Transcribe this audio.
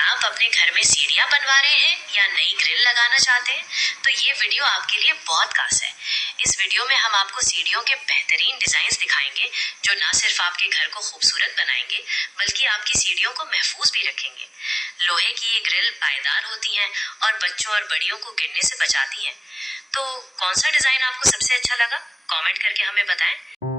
क्या आप अपने घर में सीढ़ियाँ बनवा रहे हैं या नई ग्रिल लगाना चाहते हैं? तो ये वीडियो आपके लिए बहुत खास है। इस वीडियो में हम आपको सीढ़ियों के बेहतरीन डिजाइन दिखाएंगे जो न सिर्फ आपके घर को खूबसूरत बनाएंगे बल्कि आपकी सीढ़ियों को महफूज भी रखेंगे। लोहे की ये ग्रिल पायदार होती हैं और बच्चों और बड़ियों को गिरने से बचाती हैं। तो कौन सा डिजाइन आपको सबसे अच्छा लगा? कमेंट करके हमें बताएं।